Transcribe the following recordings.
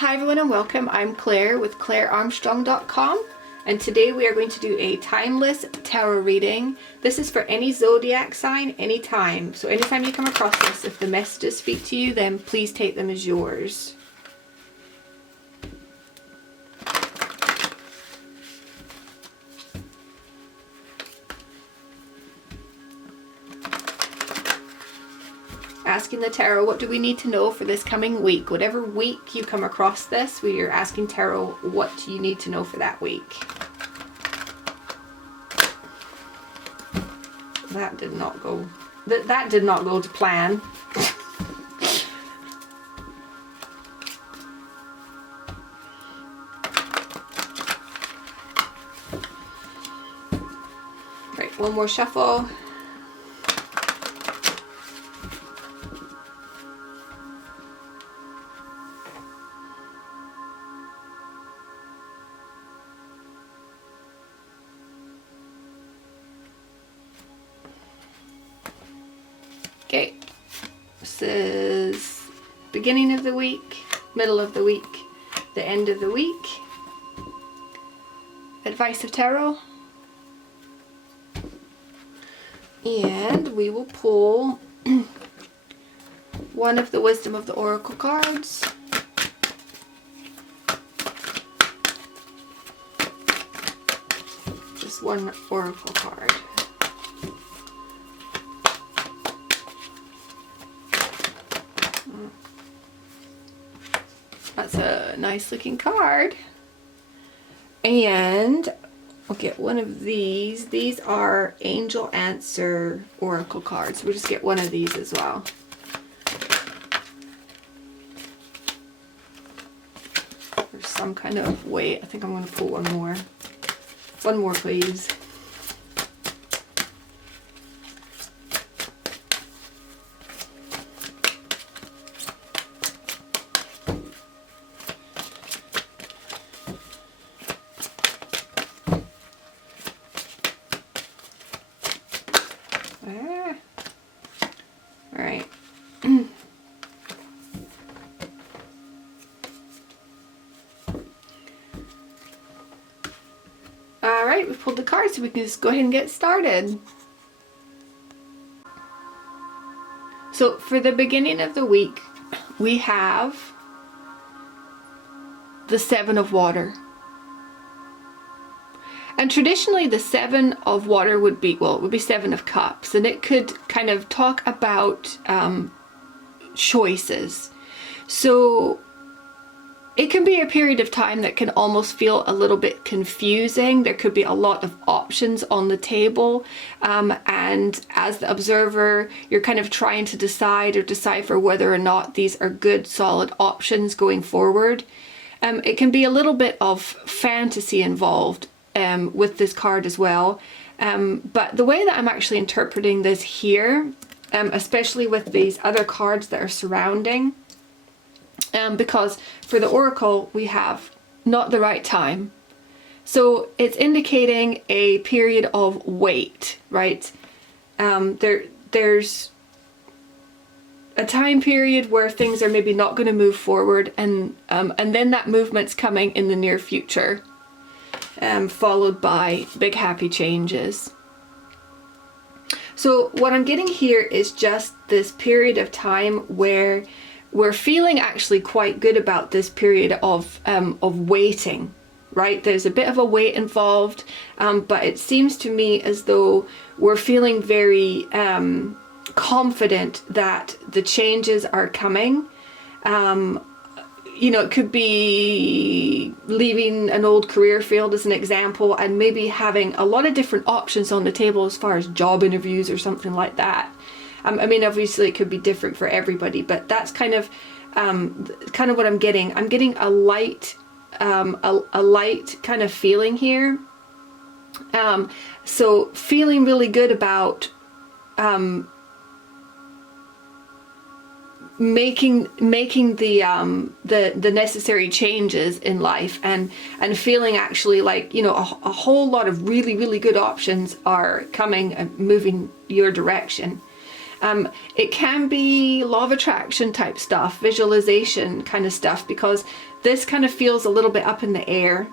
Hi everyone and welcome. I'm Claire with ClareArmstrong.com, and today we are going to do a timeless tarot reading. This is for any zodiac sign, anytime. So anytime you come across this, if the messages speak to you, then please take them as yours. Asking the tarot, what do we need to know for this coming week? Whatever week you come across this, we are asking tarot what you need to know for that week. That did not go. That did not go to plan. Right, one more shuffle. Okay, this is beginning of the week, middle of the week, the end of the week. Advice of tarot. And we will pull one of the Wisdom of the Oracle cards. Just one Oracle card. That's a nice looking card. And we'll get one of these. These are Angel Answer Oracle cards. We'll just get one of these as well. There's some kind of weight. I think I'm going to pull one more. One more, please. All right. All right, we pulled the cards, so we can just go ahead and get started. So for the beginning of the week, we have the Seven of Water. And traditionally the Seven of Water would be, well, it would be Seven of Cups, and it could kind of talk about choices. So it can be a period of time that can almost feel a little bit confusing. There could be a lot of options on the table, and as the observer, you're kind of trying to decide or decipher whether or not these are good, solid options going forward. It can be a little bit of fantasy involved with this card as well, but the way that I'm actually interpreting this here, especially with these other cards that are surrounding, because for the Oracle we have not the right time, so it's indicating a period of wait, right? There's a time period where things are maybe not going to move forward, and then that movement's coming in the near future. Followed by big happy changes. So what I'm getting here is just this period of time where we're feeling actually quite good about this period of waiting, right? There's a bit of a wait involved, but it seems to me as though we're feeling very confident that the changes are coming. You know, it could be leaving an old career field as an example, and maybe having a lot of different options on the table as far as job interviews or something like that. I mean, obviously it could be different for everybody, but that's kind of what I'm getting. I'm getting a light kind of feeling here. So feeling really good about making the necessary changes in life, and feeling actually like, you know, a whole lot of really good options are coming and moving your direction. It can be law of attraction type stuff, visualization kind of stuff, because this kind of feels a little bit up in the air.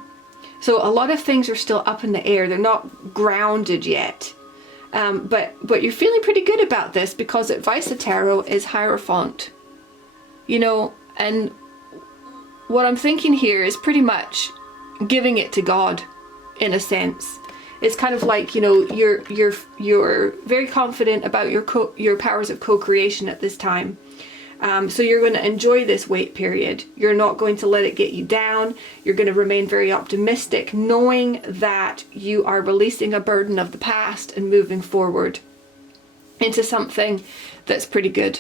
So a lot of things are still up in the air. They're not grounded yet. But you're feeling pretty good about this because Advice of Tarot is Hierophant. You know, and what I'm thinking here is pretty much giving it to God, in a sense. It's kind of like, you know, you're very confident about your powers of co-creation at this time. So you're going to enjoy this wait period. You're not going to let it get you down. You're going to remain very optimistic, knowing that you are releasing a burden of the past and moving forward into something that's pretty good.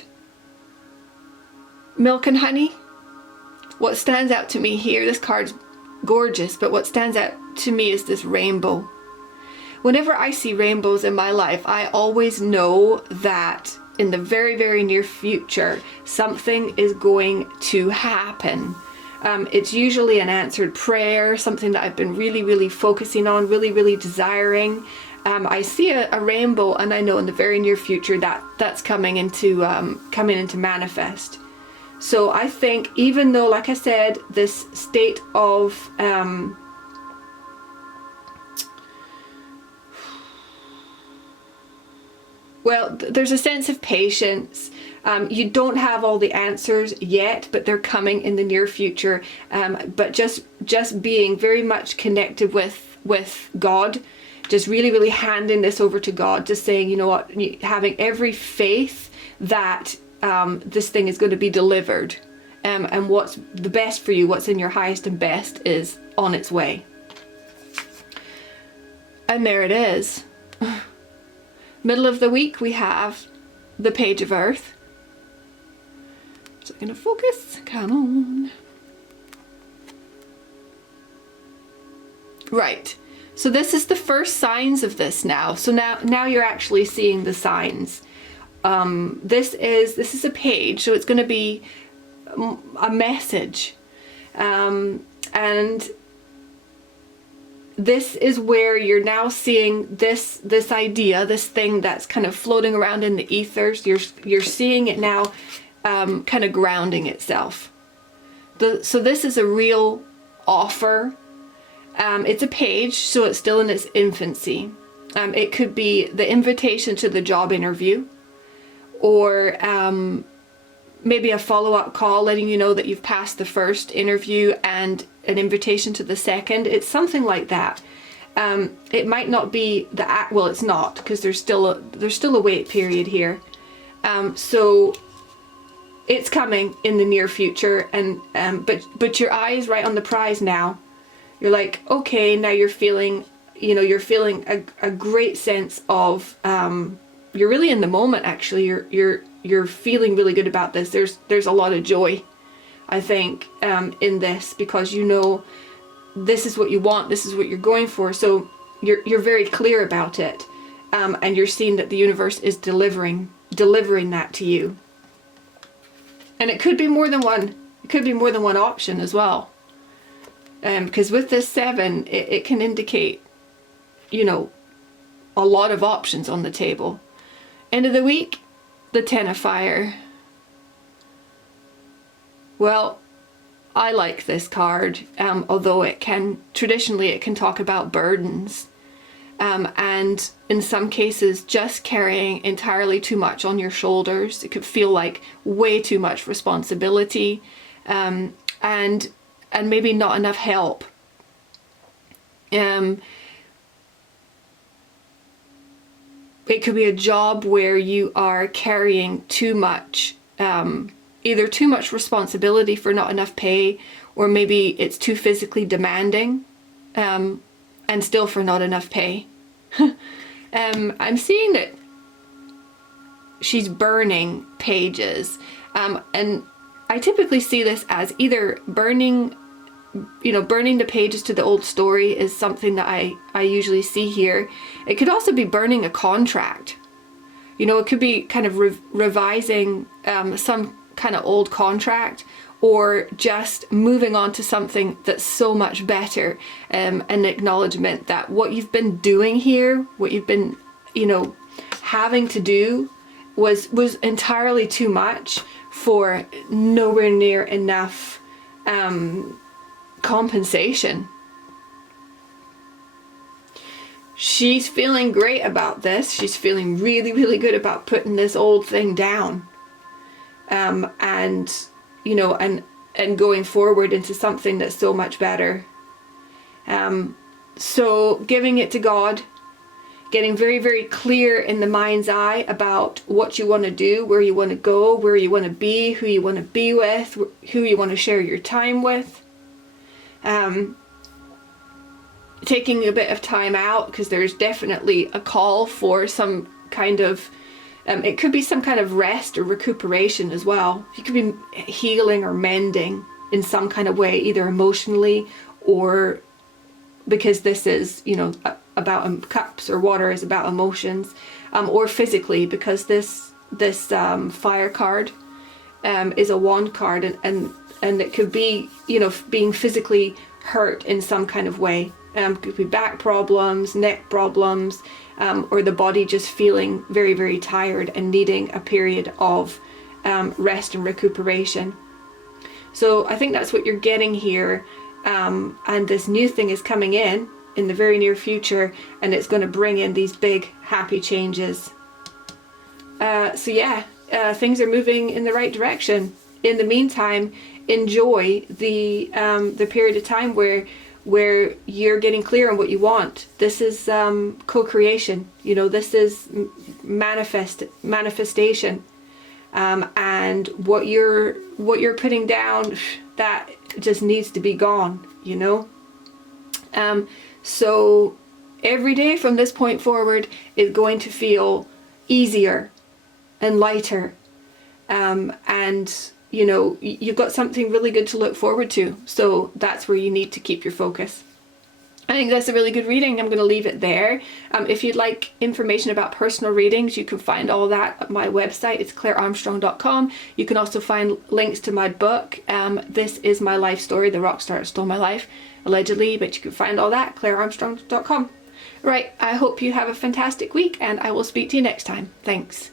Milk and honey. What stands out to me here, this card's gorgeous, but what stands out to me is this rainbow. Whenever I see rainbows in my life, I always know that in the very, very near future, something is going to happen. It's usually an answered prayer, something that I've been really, really focusing on, really, really desiring. I see a rainbow, and I know in the very near future that that's coming into manifest. So I think, even though, like I said, this state of well, there's a sense of patience. You don't have all the answers yet, but they're coming in the near future. But just being very much connected with God, just really, really handing this over to God, just saying, you know what, having every faith that this thing is going to be delivered, and what's the best for you, what's in your highest and best, is on its way. And there it is. Middle of the week, we have the Page of Earth. So I'm going to focus. Come on. Right. So this is the first signs of this now. So now you're actually seeing the signs. This is a page, so it's going to be a message. And this is where you're now seeing this idea, this thing that's kind of floating around in the ethers. You're seeing it now, kind of grounding itself. So this is a real offer. It's a page, so it's still in its infancy. It could be the invitation to the job interview, or maybe a follow-up call letting you know that you've passed the first interview and an invitation to the second. It's something like that. It might not be well, it's not, because there's still a wait period here. So it's coming in the near future, and but your eye is right on the prize now. You're like, okay, now you're feeling a great sense of you're really in the moment. Actually, you're feeling really good about this. There's a lot of joy, I think, in this, because you know this is what you want, this is what you're going for. So you're very clear about it, and you're seeing that the universe is delivering that to you. And it could be more than one. It could be more than one option as well, because with this 7, it can indicate, you know, a lot of options on the table. End of the week, the 10 of Fire. Well, I like this card, although it can talk about burdens, and in some cases just carrying entirely too much on your shoulders. It could feel like way too much responsibility, and maybe not enough help. It could be a job where you are carrying too much, either too much responsibility for not enough pay, or maybe it's too physically demanding, and still for not enough pay. I'm seeing that she's burning pages, and I typically see this as either burning the pages to the old story is something that I usually see here. It could also be burning a contract. You know, it could be kind of revising some kind of old contract, or just moving on to something that's so much better, an acknowledgement that what you've been doing here, what you've been, having to do, was entirely too much for nowhere near enough compensation. She's feeling great about this. She's feeling really, really good about putting this old thing down. And, you know, and going forward into something that's so much better. So giving it to God, getting very, very clear in the mind's eye about what you want to do, where you want to go, where you want to be, who you want to be with, who you want to share your time with. Taking a bit of time out, because there's definitely a call for some kind of, it could be some kind of rest or recuperation as well. You could be healing or mending in some kind of way, either emotionally or because this is, you know, about cups, or water is about emotions, or physically, because this fire card is a wand card, and it could be, you know, being physically hurt in some kind of way. Could be back problems, neck problems, or the body just feeling very, very tired and needing a period of rest and recuperation. So I think that's what you're getting here. And this new thing is coming in the very near future, and it's going to bring in these big happy changes. So yeah, things are moving in the right direction. In the meantime, enjoy the period of time where you're getting clear on what you want. This is co-creation, you know, this is manifestation, and what you're putting down, that just needs to be gone, you know. So every day from this point forward is going to feel easier and lighter, and you know, you've got something really good to look forward to. So that's where you need to keep your focus. I think that's a really good reading. I'm going to leave it there. If you'd like information about personal readings, you can find all that at my website. It's clarearmstrong.com. You can also find links to my book. This is my life story, The Rock Star That Stole My Life, allegedly, but you can find all that at clarearmstrong.com. Right, I hope you have a fantastic week, and I will speak to you next time. Thanks.